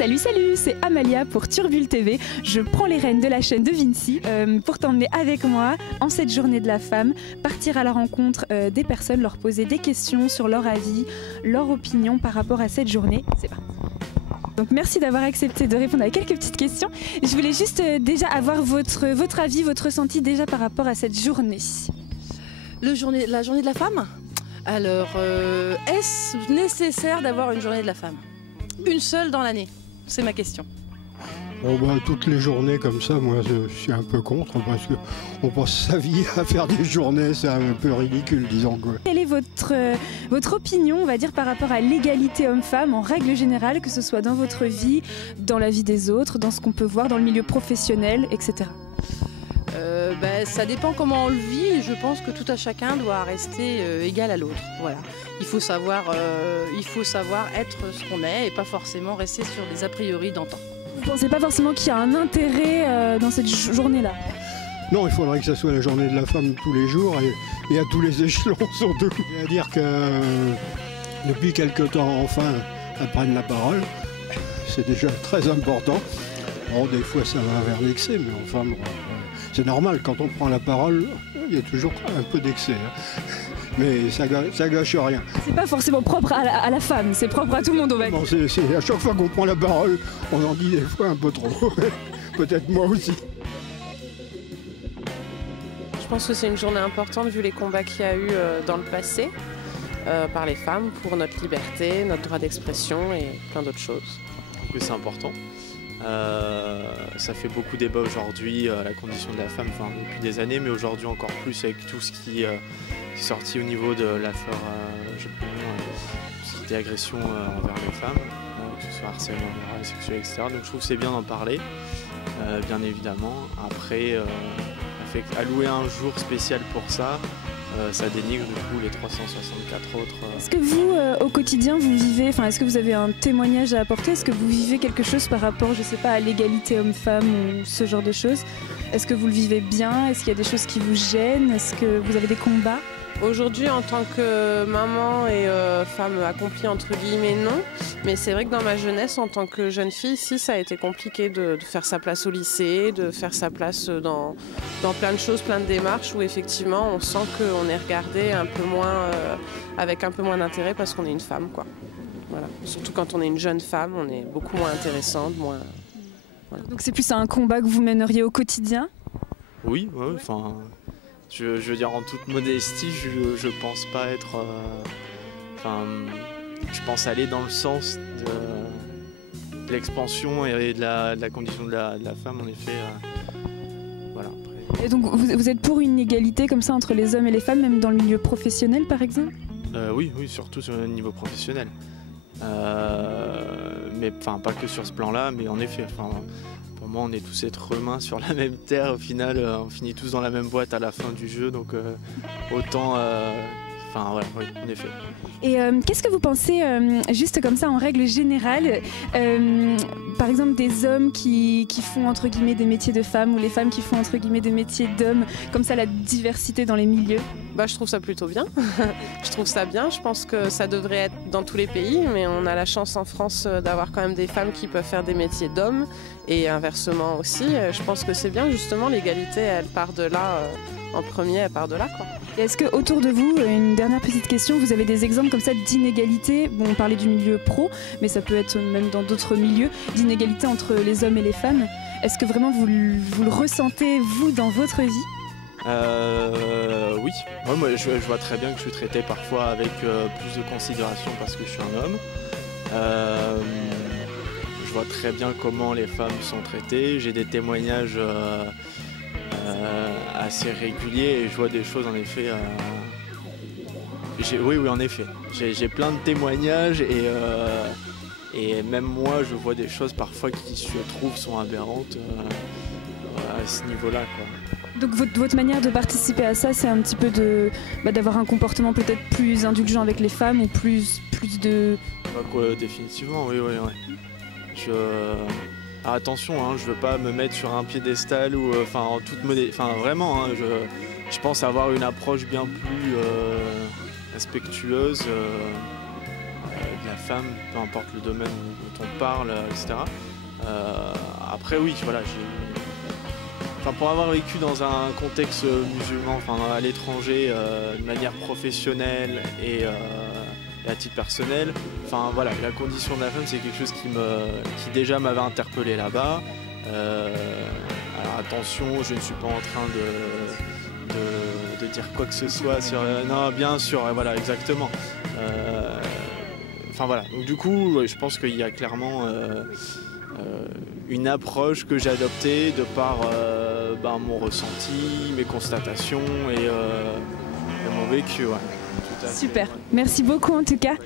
Salut, c'est Amalia pour Turbule TV. Je prends les rênes de la chaîne de Vinci pour t'emmener avec moi en cette journée de la femme, partir à la rencontre des personnes, leur poser des questions sur leur avis, leur opinion par rapport à cette journée. C'est parti. Donc merci d'avoir accepté de répondre à quelques petites questions. Je voulais juste déjà avoir votre avis, votre ressenti déjà par rapport à cette journée. La journée de la femme? Alors, est-ce nécessaire d'avoir une journée de la femme? Une seule dans l'année? C'est ma question. Oh bah, toutes les journées comme ça, moi je suis un peu contre parce qu'on passe sa vie à faire des journées, c'est un peu ridicule, disons quoi. Quelle est votre opinion, on va dire, par rapport à l'égalité homme-femme en règle générale, que ce soit dans votre vie, dans la vie des autres, dans ce qu'on peut voir dans le milieu professionnel, etc. Ça dépend comment on le vit et je pense que tout à chacun doit rester égal à l'autre. Voilà. Il faut savoir être ce qu'on est et pas forcément rester sur des a priori d'antan. Vous ne pensez pas forcément qu'il y a un intérêt dans cette journée-là? Non, il faudrait que ça soit la journée de la femme tous les jours et à tous les échelons surtout. C'est-à-dire que depuis quelque temps, enfin, elles prennent la parole. C'est déjà très important. Bon, des fois ça va vers l'excès, mais enfin bon, c'est normal, quand on prend la parole, il y a toujours un peu d'excès. Hein. Mais ça gâche rien. C'est pas forcément propre à la femme, c'est propre à tout le monde, on va dire. Non, c'est à chaque fois qu'on prend la parole, on en dit des fois un peu trop. Peut-être moi aussi. Je pense que c'est une journée importante vu les combats qu'il y a eu dans le passé par les femmes pour notre liberté, notre droit d'expression et plein d'autres choses. Je trouve que c'est important. Ça fait beaucoup débat aujourd'hui, la condition de la femme, enfin, depuis des années, mais aujourd'hui encore plus avec tout ce qui est sorti au niveau de l'affaire, tout ce qui était agression envers les femmes, que ce soit harcèlement moral, sexuel, etc. Donc je trouve que c'est bien d'en parler, bien évidemment. Après, allouer un jour spécial pour ça, ça dénigre du coup les 364 autres. Est-ce que vous, au quotidien, vous vivez, est-ce que vous avez un témoignage à apporter? Est-ce que vous vivez quelque chose par rapport, je sais pas, à l'égalité homme-femme ou ce genre de choses? Est-ce que vous le vivez bien? Est-ce qu'il y a des choses qui vous gênent? Est-ce que vous avez des combats? Aujourd'hui, en tant que maman et femme accomplie, entre guillemets, non. Mais c'est vrai que dans ma jeunesse, en tant que jeune fille, si, ça a été compliqué de faire sa place au lycée, de faire sa place dans plein de choses, plein de démarches où effectivement on sent qu'on est regardé un peu moins, avec un peu moins d'intérêt parce qu'on est une femme, quoi. Voilà. Surtout quand on est une jeune femme, on est beaucoup moins intéressante, moins... Voilà. Donc c'est plus un combat que vous mèneriez au quotidien? Oui, ouais, enfin... Je veux dire, en toute modestie, je pense pas être... je pense aller dans le sens de l'expansion et de la condition de la femme, en effet. Voilà, après. Et donc vous êtes pour une égalité comme ça entre les hommes et les femmes, même dans le milieu professionnel par exemple? Oui, surtout sur le niveau professionnel. Mais pas que sur ce plan-là, mais en effet... Pour moi, on est tous êtres humains sur la même terre. Au final, on finit tous dans la même boîte à la fin du jeu. Donc, autant... voilà, oui, en effet. Et qu'est-ce que vous pensez, juste comme ça, en règle générale, par exemple, des hommes qui font, entre guillemets, des métiers de femmes ou les femmes qui font, entre guillemets, des métiers d'hommes, comme ça, la diversité dans les milieux? Je trouve ça plutôt bien. Je trouve ça bien. Je pense que ça devrait être dans tous les pays, mais on a la chance en France d'avoir quand même des femmes qui peuvent faire des métiers d'hommes et inversement aussi. Je pense que c'est bien, justement, l'égalité, elle part de là, en premier, elle part de là, quoi. Et est-ce que autour de vous, une dernière petite question, vous avez des exemples comme ça d'inégalité? Bon, on parlait du milieu pro, mais ça peut être même dans d'autres milieux, d'inégalité entre les hommes et les femmes. Est-ce que vraiment vous le ressentez, vous, dans votre vie? Oui, moi je vois très bien que je suis traité parfois avec plus de considération parce que je suis un homme. Je vois très bien comment les femmes sont traitées. J'ai des témoignages assez réguliers et je vois des choses en effet. Oui, en effet. J'ai plein de témoignages et même moi je vois des choses parfois qui je trouve sont aberrantes à ce niveau-là, quoi. Donc votre manière de participer à ça, c'est un petit peu d'avoir un comportement peut-être plus indulgent avec les femmes ou plus de... Définitivement, oui. Alors attention, hein, je veux pas me mettre sur un piédestal ou en toute modestie. Vraiment, hein, je pense avoir une approche bien plus respectueuse de la femme, peu importe le domaine dont on parle, etc. Après oui, voilà, pour avoir vécu dans un contexte musulman, à l'étranger, de manière professionnelle et à titre personnel, la condition de la femme, c'est quelque chose qui déjà m'avait interpellé là-bas. Alors attention, je ne suis pas en train de dire quoi que ce soit sur... non, bien sûr, voilà, exactement. Donc du coup, je pense qu'il y a clairement une approche que j'ai adoptée de par mon ressenti, mes constatations et mon vécu. Ouais, tout à fait. Super, merci beaucoup en tout cas.